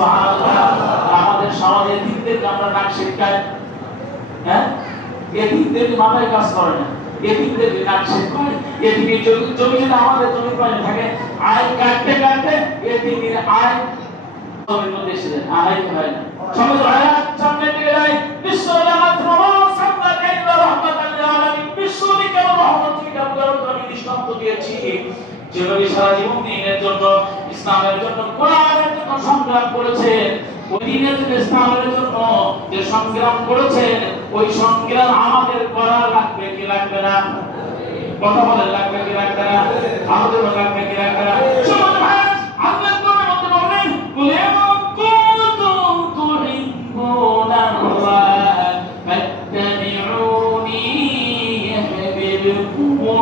সুবহানাল্লাহ। আমাদের সমাজে এতিমদেরকে আমরা নাক শেখাই, হ্যাঁ, এতিমদের মাথায় কাজ করে না, এতিমদের নাক শেখায়। এতিমের জমি যদি আমাদের জমি পানি থাকে, আয় কাটতে কাটতে এতিমের আয় জমির মধ্যে এসে যায়, আয় হয় না। সমাজ আয়াত সামনে দিকে যায়, বিশ্ব জামাত সাল্লাল্লাহু রাহমাতাল আলামিন, বিশ্বকে কেবল রহমত থেকে আমি দৃষ্টান্ত দিয়েছি। যেভাবে সারা জীবন দ্বীনের জন্য, ইসলামের জন্য, কোরআনের জন্য সংগ্রাম করেছেন, ওই দ্বীনের জন্য, ইসলামের জন্য যে সংগ্রাম করেছেন, ওই সংগ্রাম আমাদের করা লাগবে কি লাগবে না? কথা বলেন, লাগবে কি লাগবে না? আমাদের লাগবে কি লাগবে না? সমাজ ভাই আল্লাহ কোরআনের মধ্যে বলেন, কুলে কুনতুম তুহিব্বুনাল্লাহ ফাত্তাবিউনি ইউহিব্বুকুমুল্লাহ।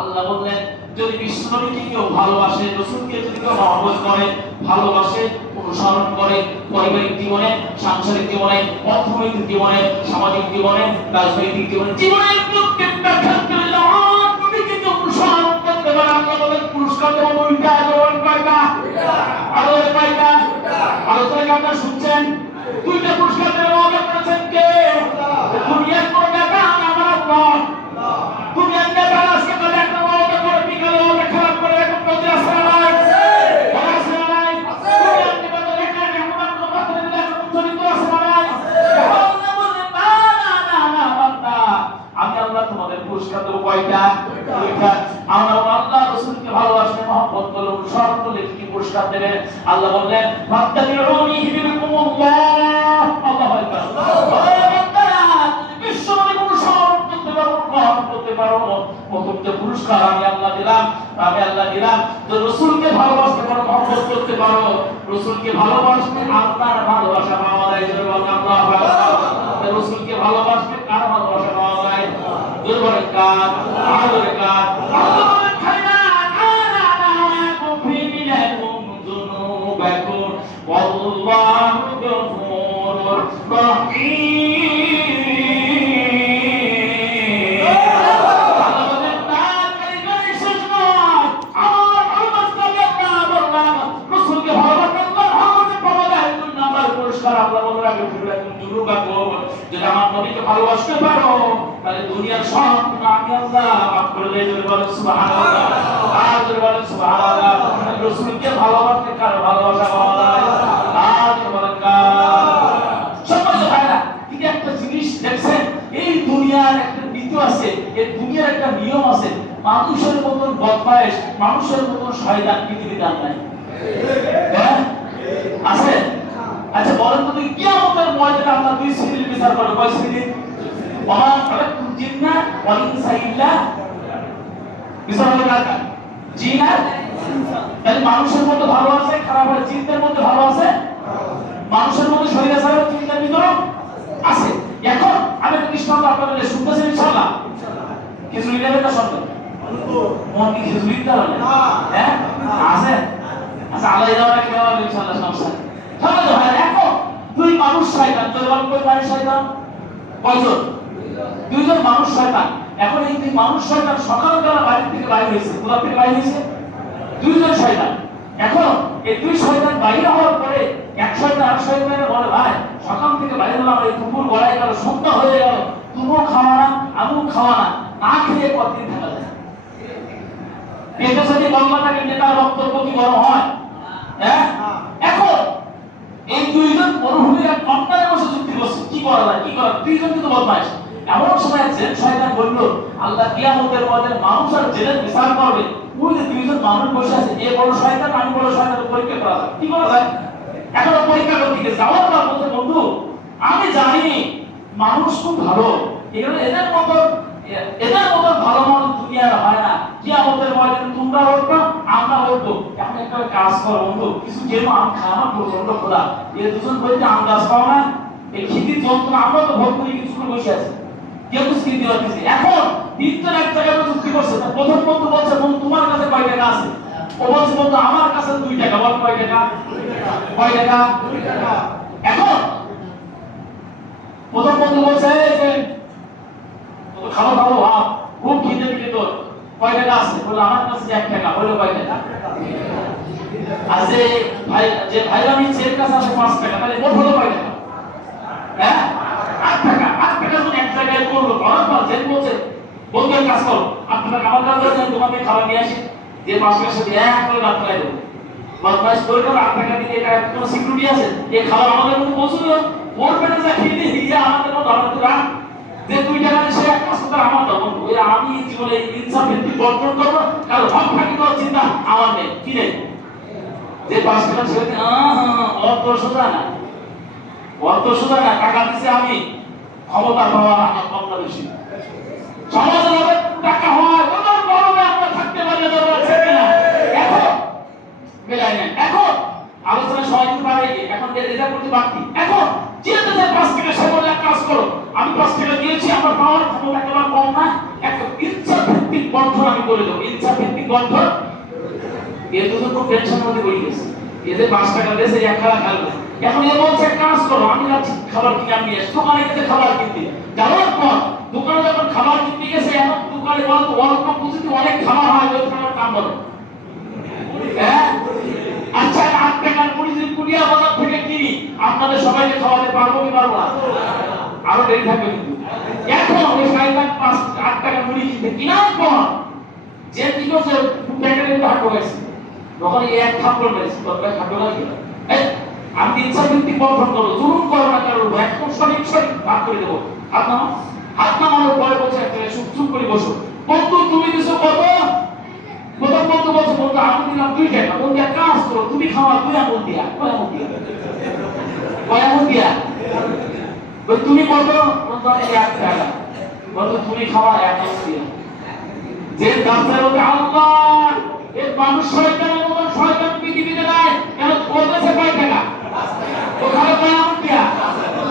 আল্লাহ বললেন, যদি বিশ্বনবীকে কেউ ভালোবাসে, রাসূলকে যদি কেউ মহব্বত করে, ভালোবাসে, অনুসরণ করে, পারিবারিক জীবনে, সাংসারিক জীবনে, অর্থনৈতিক জীবনে, সামাজিক জীবনে, রাজনৈতিক জীবনে, জীবনের প্রত্যেকটা ক্ষেত্রে নবীকে কেউ অনুসরণ করতে পারে, আল্লাহ বলেন পুরস্কার দেব দুইটা। জোর কয়টা? আরো কয়টা? আরো কয়টা? আপনারা শুনছেন? দুইটা পুরস্কার দেব। ওয়াদা করেছেন কে? দুনিয়ার কোন নেতা? আমার আল্লাহ। দুনিয়ার নেতা আজকে বলে একটা ওয়াদা করে বিকালে ওয়াদা খারাপ করে এখন নজর আসে না, আছে না? দুনিয়ার নেতা বলে একটা এমন কথা বলে দিলে এখন চরিত্র আছে না? আল্লাহ বলে না না না না বান্দা, আমি আল্লাহ তোমাদের পুরস্কার দেব কয়টা? দুইটা। আমরা আল্লাহ রাসূলকে ভালোবাসলে, মহব্বত করলে, অনুসরণ করলে কি পুরস্কার দেবেন? আল্লাহ বললেন ফাত্তাবিউনি ইউহিব্বুকুমুল্লাহ। আল্লাহু আকবার। পুরস্কার আমি আল্লাহ দিলাম, আমি আল্লাহ দিলাম। তো রাসূলকে ভালোবাসতে পারো, মহব্বত করতে পারো, রাসূলকে ভালোবাসতে আল্লাহর ভালোবাসা পাওয়া যায়। আল্লাহু আকবার। রাসূলকে ভালোবাসতে কার ভালোবাসা পাওয়া যায়? দুর্বল কার, আদর কার। আল্লাহ বলেন খাইনা আনা কুফিনাকুম যুনুবাকুম ওয়াল্লাহু গফুরুর রহিম। যদি আমার নবীকে ভালোবাসতে পারো, তাহলে দুনিয়ার সব গুনাহ আমি আল্লাহ মাফ করে দেব। বলেন সুবহানাল্লাহ। আর বলেন সুবহানাল্লাহ। রাসূলকে ভালোবাসতে কার ভালোবাসা পাওয়া যায়? আর বলেন কার? সম্মানিত ভাইরা, ঠিক একটা জিনিস দেখছেন, এই দুনিয়ার একটা নীতি আছে, এই দুনিয়ার একটা নিয়ম আছে। মানুষের মতন বদমাইশ, মানুষের মতন শয়তান পৃথিবীতে আর নাই। হ্যাঁ আছে? আচ্ছা বলেন তো, কিয়ামতের ময়দানে আল্লাহ দুই শ্রেণীর বিচার করবে। কয় শ্রেণী? ওয়া খালাকতুল জিন্না ওয়াল ইনসা ইল্লা বিচার হবে কার? জিন আর ইনসা। তাহলে মানুষের মধ্যে ভালো আছে, খারাপ আছে। জিনদের মধ্যে ভালো আছে, মানুষের মধ্যে শরীর আছে, জিনদের ভিতরেও আছে। এখন আমি একটা দৃষ্টান্ত আপনাদের শুনতেছেন ইনশাআল্লাহ? কিছু নিলেন না শব্দ? মন কি কিছু নিতে হবে না? হ্যাঁ আছে। আচ্ছা আল্লাহ ইদারা কি হবে ইনশাআল্লাহ সমস্যা। তাহলে ভাই এখন দুই মানুষ শয়তান, জবাব কই মানে শয়তান? কয়জন? দুইজন মানুষ শয়তান। এখন এই দুই মানুষ শয়তান সকালবেলা বাড়ি থেকে বাইরে হয়েছে, কোথা থেকে বাইরে হয়েছে? দুইজন শয়তান। এখন এই দুই শয়তান বাইরে হওয়ার পরে এক শয়তান আর শয়তানের বলে, ভাই সকাল থেকে বাইরে হলাম, এই দুপুর গড়াই গেল, সন্ধ্যা হয়ে গেল, তুমিও খাওয়া না, আমিও খাওয়া না, না খেয়ে কতদিন থাকা যায়? পেটে যদি গঙ্গা থাকে, নেতার বক্তব্য কি গরম হয়? হ্যাঁ। এখন এই দুইজন মরুভূমির এক কন্যারে বসে যুক্তি করছে, কি করা যায়, কি করা? দুইজন কিন্তু বদমাইশ। এমন সময় জেন শয়তান বলল, আল্লাহ কিয়ামতের ময়দানে মানুষ আর জেনের বিচার করবে। ওই যে দুইজন মানুষ বসে আছে, এ বড় শয়তান, আমি বড় শয়তান, পরীক্ষা করা যায়। কি করা যায়? এখন পরীক্ষা করতে গিয়ে যাওয়ার পর বলছে, বন্ধু আমি জানি মানুষ খুব ভালো, এদের মতো ভালো মানুষ দুনিয়ার হয় না। কিয়ামতের ময়দানে তোমরা উঠবে, আমরা উঠবো। এখন একটা কাজ করো বন্ধু, কিছু যেমন আম খাওয়া প্রচন্ড খোলা, এই দুজন বলতে আম গাছ পাও না, এই খিদির যন্ত্রণা আমরা তো ভোগ করি, কিছু করে বসে আছি, কেউ তো স্কিন দেওয়া কিছু। এখন তিনজন এক জায়গায় যুক্তি করছে। প্রথম বন্ধু বলছে, বন্ধু তোমার কাছে কয় টাকা আছে? ও বলছে, বন্ধু আমার কাছে 2 টাকা। বল কয় টাকা? কয় টাকা? 2 টাকা। এখন প্রথম বন্ধু বলছে যে খাবো খাবো, খুব খিদে কয় টাকা আছে? বলে আমার কাছে 1 টাকা। বলে কয় টাকা? আর যে ভাইরা নিচ্ছে এর কাছে আছে 5 টাকা, তাহলে মোট হলো কয় টাকা? হ্যাঁ, 8 টাকা। 8 টাকা যখন এক জায়গায় করলো, করার পর যে বলছে বন্ধুর কাজ করো, 8 টাকা আমার কাছে তোমাকে খাবার নিয়ে আসি, যে 5 টাকার সাথে এক করে রাত খাই দেবো। বদমাইশ করে 8 টাকা দিয়ে এটা কোনো সিকিউরিটি আছে? এই খাবার আমাদের মধ্যে পৌঁছলো, ওর পেটে যা খেয়ে দিয়ে আমাদের মতো ধর্ম রাখ যে 2 টাকা দিয়ে সে এক মাস ধরে আমার ধর্ম। ওই আমি জীবনে ইনসাফ ভিত্তিক বর্জন করবো, কারণ হক ফাঁকি করার চিন্তা আমার নেই। কি নেই? যে 5 টাকা ছেড়ে অত সোজা না, অত সোজা না। টাকা দিচ্ছে আমি, ক্ষমতা পাওয়া আমার কম না বেশি। সমাজে অনেক টাকা হয়, ওদের গরমে আমরা থাকতে পারি না, না। এখন বেলায় নেই, এখন আলোচনা সবাই দিতে পারে, এখন রেজাল্ট করতে বাকি। এখন যেতে 5 টাকা সেবনে কাজ করো, আমি 5 টাকা দিয়েছি, আমার পাওয়ার ক্ষমতা একেবারে কম না। একটা ইনসাফ ভিত্তিক বন্ধন আমি করে দেবো, ইনসাফ ভিত্তিক বন্ধন। এর জন্য খুব টেনশন মধ্যে পড়ে গেছে। এতে 5 টাকা দিয়েছে, এক খাওয়া খাবে। এখন এ বলছে কাজ করো, আমি যাচ্ছি খাবার কিনে আমি এসে দোকানে গেছে খাবার কিনতে। যাওয়ার পর দোকানে যখন খাবার কিনতে গেছে, এখন দোকানে বলতো অল্প পুঁজিতে অনেক খাবার হয়, ওই খাবার দাম বলো। হ্যাঁ, আচ্ছা 8 টাকার মুড়ি যদি কুড়িয়া বাজার থেকে কিনি, আপনাদের সবাইকে খাওয়াতে পারবো কি পারবো না? আরো দেরি থাকবে কিন্তু। এখন ওই 8 টাকার মুড়ি কিনতে কিনার পর যে কি করছে, প্যাকেটে হাট হয়েছে, তখন এক থাপ্পড় মেরেছে, তখন হাট লাগে। আমি ইচ্ছা ভিত্তিক বন্ধন করো, জুলুম করো না, কারণ একদম সঠিক ভাগ করে দেবো। হাত নামানোর পরে বলছে একটা চুপ করে বসো। বন্ধু তুমি দিছো কত? প্রথম বন্ধু বলছে বন্ধু আমি দিলাম 2 টাকা। বন্ধু এক কাজ করো, তুমি খাওয়া 2 আঙুল দিয়া। কয় আঙুল দিয়া? কয় আঙুল দিয়া? তুমি কত? বন্ধু আমি 1 টাকা। বন্ধু তুমি খাওয়া 1 আঙুল দিয়া। যে দাসের মধ্যে আল্লাহ এই মানুষ শয়তানের মতো শয়তান পৃথিবীতে নাই, কেন বলতেছে কয় টাকা? ওখানে কয় আঙুল দিয়া?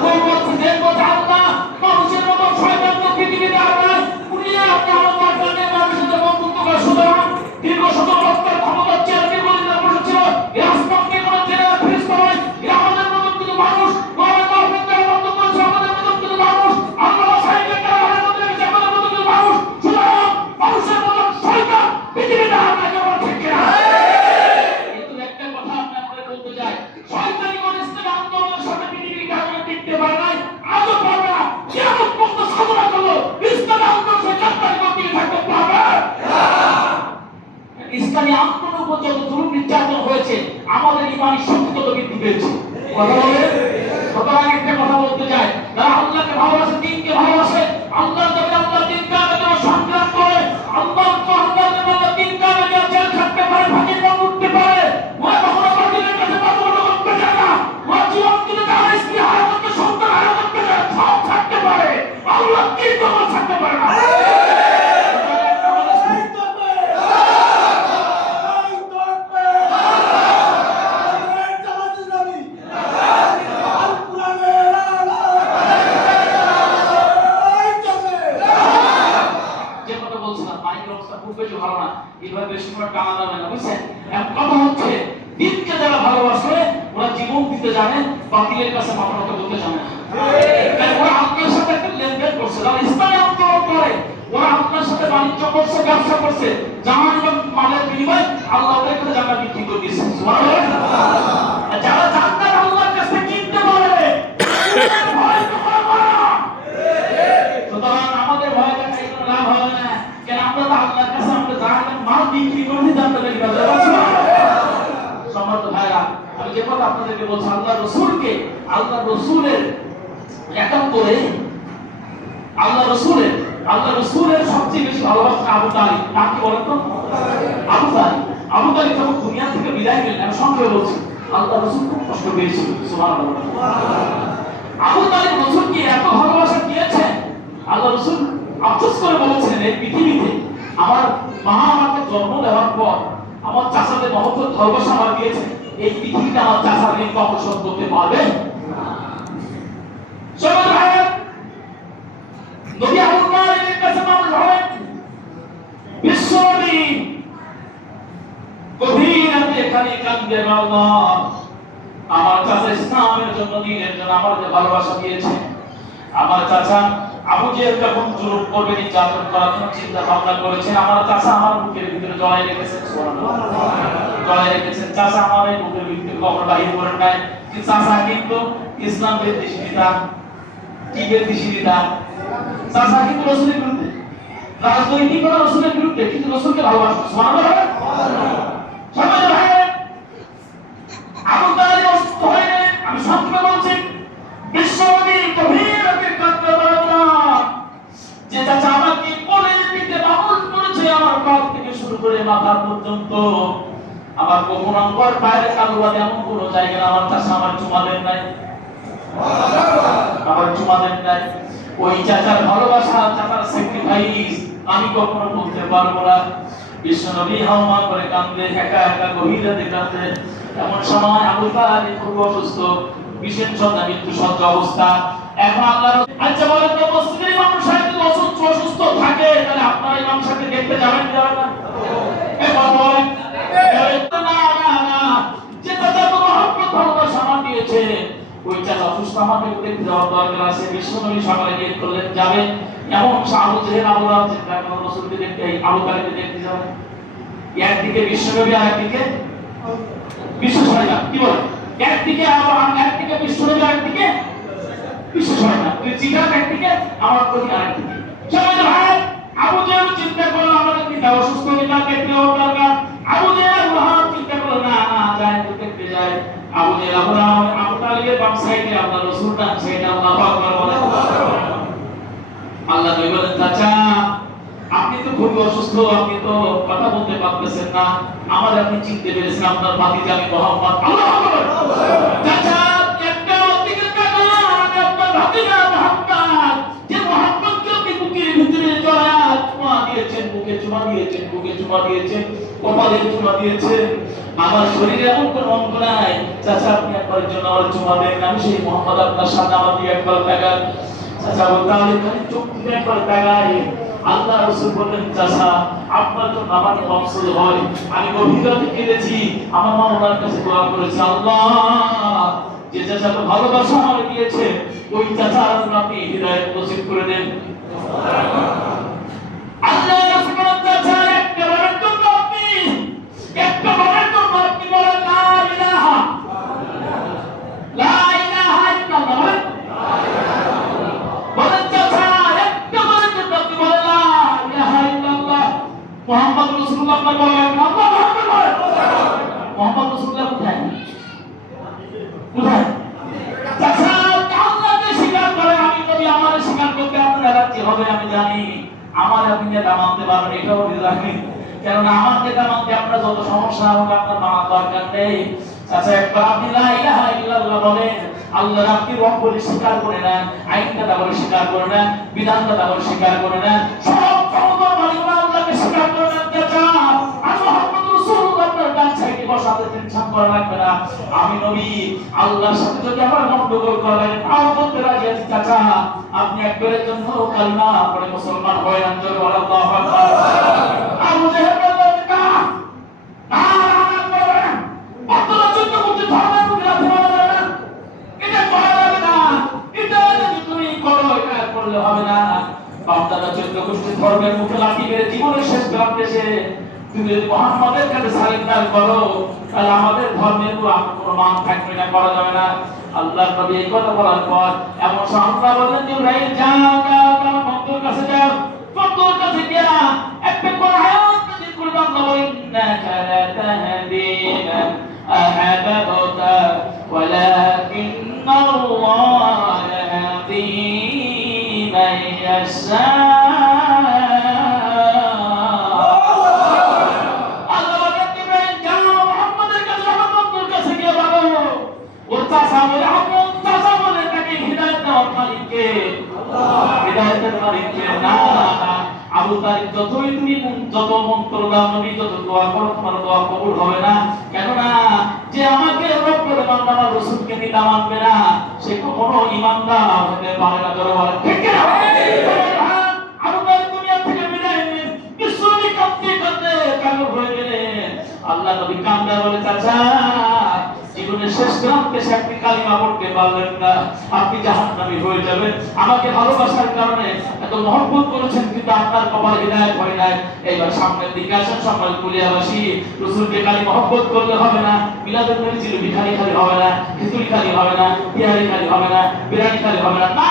কোন বলছে যে বলছে আল্লাহ মানুষের মতো শয়তান তো পৃথিবীতে আর নাই, উনি আপনি আমার দরকার নেই মানুষের সাথে বন্ধুত্ব করে। সুতরাং দীর্ঘ 17 বছর ক্ষমতা চেয়ারকে বলে বসেছিল, এই আসমানকে কোনো জেনারেল ফেরিস্তা নয়, এরা আমাদের মতো কিছু মানুষ, আমাদের মতো বলছে আমাদের মতো কিছু মানুষ, আল্লাহ সাইকেল আমাদের মতো কিছু মানুষ। সুতরাং মানুষের মতো শয়তান পৃথিবীতে আর নাই, কেমন ঠিক না? কিন্তু একটা কথা আপনাদের বলতে যাই, শয়তানি কোন ইসলামী আন্দোলনের সাথে পৃথিবী কেমন টিকতে পারে নাই, আজও পারবে না। কিয়ামত পর্যন্ত সাধনা করলো ইসলামী আন্দোলন সে কাপ্তানি করতে থাকতে পারবে না। ইসলামী আন্দোলনের উপর যত জুলুম নির্যাতন হয়েছে, আমাদের ইমানি শক্তি তত বৃদ্ধি পেয়েছে। কথা বলে সুতরাং একটা কথা বলতে চাই, যারা আল্লাহকে ভালোবাসে, দিনকে ভালোবাসে, আল্লাহর জন্য আল্লাহ দিন কায়েমের জন্য সংগ্রাম করে, আল্লাহর জন্য দিন কায়েমের জন্য জেল খাটতে পারে, ফাঁসির মঞ্চে উঠতে পারে, ওরা কখনো বাতিলের কাছে বাতুল করতে চায় না, ওরা জীবন দিতে তার স্ত্রী হারা করতে, সন্তান হারা করতে চায়, সব থাকতে পারে, আল্লাহ কি কখনো থাকতে পারে না। বাতিলের কাছে মাথা নত করতে জানে না। ওরা আপনার সাথে একটা লেনদেন করছে, যারা ইসলামী আন্দোলন করে, ওরা আপনার সাথে বাণিজ্য করছে, ব্যবসা করছে, জামান এবং মালের বিনিময়ে আল্লাহ ওদের কাছে জান্নাত বিক্রি করে দিয়েছে। যারা জান্নাত আল্লাহর কাছে কিনতে পারে, সুতরাং আমাদের ভয় দেখা কোনো লাভ হবে না। কেন আমরা তো আল্লাহর কাছে আমরা জান্নাত মাল বিক্রি করে জান্নাতের কাছে সম্মানিত ভাইরা, আমি যে কথা আপনাদেরকে বলছি, আল্লাহ রসুলকে, আল্লাহ রসুলের একান্তরে আল্লাহ রসুলের সবচেয়ে বেশি ভালোবাসা আবু তালিব। নাম কি বলেন তো? আবু তালিব। আবু তালিব যখন দুনিয়া থেকে বিদায় নিলেন, আমি সংক্ষেপে বলছি, আল্লাহ রসুল খুব কষ্ট পেয়েছিল। সুবহানাল্লাহ। আবু তালিব রসুলকে এত ভালোবাসা দিয়েছেন, আল্লাহ রসুল আফসোস করে বলেছিলেন, এই পৃথিবীতে আমার মা আমাকে জন্ম দেওয়ার পর আমার চাচাদের মহত্ব ভালোবাসা আমার দিয়েছে, এই পৃথিবীতে আমার চাচার ঋণ কখনো শোধ করতে পারবে না। নবী আল্লাহর কাছে মানুষ হবেন, বিশ্বনবী গভীর রাতে এখানে কাঁদবেন, আল্লাহ আমার চাচা ইসলামের জন্য, দ্বীনের জন্য আমার যে ভালোবাসা দিয়েছে, আমার চাচা আবু জেহেল যখন জুলুম করবে, নির্যাতন করার জন্য চিন্তা ভাবনা করেছে, আমার চাচা আমার বুকের ভিতরে জড়াই রেখেছেন, সুবহানাল্লাহ, জড়াই রেখেছেন। চাচা আমার এই বুকের ভিতরে কখনো বাহির করেন নাই। কি চাচা কিন্তু ইসলাম বিদ্বেষী নেতা, কি বিদ্বেষী নেতা? চাচা কিন্তু রাসূলের বিরুদ্ধে, রাজনৈতিক কোনো রাসূলের বিরুদ্ধে, কিন্তু রাসূলকে ভালোবাসতো, সুবহানাল্লাহ। সবাই ভাই আবু তালিব অসুস্থ হয়ে গেলেন। আমি সংক্ষেপে বলছি, বিশ্বনবী গভীর রাতে কাঁদতে লাগলেন যে চাচা আমাকে কোলের পিঠে বাবুল করেছে, আমার পা থেকে শুরু করে মাথা পর্যন্ত আমার কোমর অঙ্গর পায়ের কালুয়াতে এমন কোনো জায়গা আমার চাচা আমার চুমা দেন নাই, আমার চুমা দেন নাই। ওই চাচার ভালোবাসা, চাচার স্যাক্রিফাইস আমি কখনো বলতে পারবো না। বিশ্বনবী হাওমা করে কাঁদে, একা একা গভীর রাতে কাঁদে। এমন সময় আবু তালিব খুব অসুস্থ, বিশেষ সন্ধ্যা মৃত্যু সজ্জা অবস্থা। এখন আল্লাহর আচ্ছা বলেন তো, মসজিদের ইমাম সাহেব যদি অসুস্থ থাকে, তাহলে আপনারা ইমাম সাহেবকে দেখতে যাবেন কি যাবেন না? এই কথা বলেন না না না, যে চাচা তো মহব্বত ভালোবাসা আমার দিয়েছে, ওই চাচা অসুস্থ আমাকে দেখতে যাওয়ার দরকার আছে। বিশ্বনবী সকালে নিয়ে করলেন যাবেন। এমন আবু জেহেল আবু লাহাব চিন্তা করলেন রাসূলকে দেখতে, আবু তালিবকে দেখতে যাবেন। একদিকে বিশ্বনবী আর একদিকে বিশ্ব সহায়তা, কি বলেন? একদিকে একদিকে বিশ্বনবী আর একদিকে বিশ্ব সহায়তা, জিহাদ একদিকে, আমার প্রতি আরেকদিকে। সবাই ভাই আবু জেহেল চিন্তা করলো আমাদের পিতা অসুস্থ, পিতা দেখতে যাওয়ার দরকার। আবু জেহেল আবু লাহাব চিন্তা করলো না না যায় তো দেখতে যায়। আবু জেহেল আবু লাহাব আবু তালিবের বাম সাইডে, আল্লাহ রাসূল ডান সাইডে। আল্লাহু আকবার বলেন। আল্লাহ নবী বলেন, চাচা আপনি তো খুব অসুস্থ, আপনি তো কথা বলতে পারতেছেন না, আমার আপনি চিনতে পেরেছেন আপনার ভাতিজা আমি মুহাম্মদ। আল্লাহু আকবার। চাচা একটা দিকে তাকান, আমি আপনার ভাতিজা মুহাম্মদ, যে মুহাম্মদকে আপনি বুকের ভিতরে জড়ায়া চুমা দিয়েছেন, বুকে চুমা দিয়েছেন, বুকে চুমা দিয়েছেন, কপালে চুমা দিয়েছেন, আমার শরীরে এমন কোনো অঙ্গ নাই। চাচা আপনি একবারের জন্য আমার চুমা দেন, আমি সেই মুহাম্মদ আপনার সামনে আমার দিকে একবার তাকান। চাচা বলতে আমি চোখ থেকে একবার তাকাই। আল্লাহ রাসূল বললেন, চাচা আপনার জন্য আমার মকসুদ হয়, আমি গভীর রাতে কেঁদেছি, আমার মা ওনার কাছে দোয়া করেছে, আল্লাহ যে চাচাকে ভালোবাসা আমার দিয়েছে, ওই চাচার আপনি হিদায়াত নসিব করে দেন। আল্লাহ রাসূল বলেন, চাচা একটা বারের জন্য আপনি, একটা বারের জন্য আপনি বলেন লা ইলাহা ইল্লাল্লাহ। মুহাম্মদ রাসূলুল্লাহ আপনার বলেন, আল্লাহু আকবার। মুহাম্মদ রাসূলুল্লাহ কোথায়? কোথায়? চাচা আল্লাহকে স্বীকার করে, আমি নবী আমারে স্বীকার করতে আপনার রাজি হবে আমি জানি। আমার আপনি নেতা মানতে পারবেন এটাও জানি, কারণ আমার নেতা মানতে আপনার যত সমস্যা হোক আপনার মানার দরকার নেই। চাচা একবার আপনি লা ইলাহা ইল্লাল্লাহ বলেন, আল্লাহর আপনি রব বলে স্বীকার করে নেন, আইনদাতা বলে স্বীকার করে নেন, বিধানদাতা বলে স্বীকার করে নেন, সব ক্ষমতা মালিক আল্লাহকে স্বীকার করে নেন। চাচা আমি মুহাম্মদ রাসূলুল্লাহ আপনার ডান সাইডে বসাতে টেনশন করা লাগবে না। আমি নবী আল্লাহর সাথে যদি আমার গন্ডগোল করা লাগে তাও বলতে রাজি আছি। চাচা আপনি একবারের জন্য কালিমা পড়ে মুসলমান হয়ে যান, জোরে বলেন আল্লাহু আকবার। আবু জেহেল বললেন, না না না, আপনারা যুদ্ধ করতে ধর্মের প্রতি রাখতে পারবেন না, এটা করা যাবে না, এটা যদি তুমি করো এটা করলে হবে না। বাপদাদা 14 গোষ্ঠী ধর্মের মুখে লাঠি মেরে জীবনের শেষ গ্রাম দেশে তুমি যদি মুহাম্মাদের কাছে সারেন্ডার করো, তাহলে আমাদের ধর্মের কোনো মান থাকবে না, করা যাবে না। আল্লাহর নবী এই কথা বলার পর এমন সাহাবা বললেন, জিবরাইল যাও যাও যাও বন্ধুর কাছে যাও, বন্ধুর কাছে গিয়া একটা কোরআন নাযিল করবে। আল্লাহ বলেন, ইন্নাকা লা তাহদি মান আহাবাতা ওয়ালাকিন্নাল্লাহ ইয়াহদি মান ইয়াশা। আবু তালিব যতই তুমি যত মন্ত্র দাও, নবী যত দোয়া করো, তোমার দোয়া কবুল হবে না। কেননা যে আমাকে রব করে মানবে না, রাসূলকে নিতে মানবে না, সে কখনো ঈমানদার হতে পারে না। জোরে বলেন ঠিক কি না? আবু তালিব দুনিয়া থেকে বিদায় নিলেন, বিশ্বনবী কাঁদতে কাঁদতে কালো হয়ে গেলেন। আল্লাহ নবী কান্দা বলে, চাচা জীবনে জীবনের শেষ প্রান্তে সে আপনি কালিমা পড়তে পারলেন না, আপনি জাহান্নামী হয়ে যাবেন। আমাকে ভালোবাসার কারণে এত মহব্বত করেছেন, কিন্তু আপনার কপালে হিদায়াত হয় নাই। এইবার সামনের দিকে আসেন সম্মানিত কুলিয়াবাসী। রাসূলকে খালি মহব্বত করলে হবে না, মিলাদুন নবী জিলুবি খালি খালি হবে না, খিচুড়ি খালি হবে না, বিহারি খালি হবে না, বিরিয়ানি খালি হবে না। না,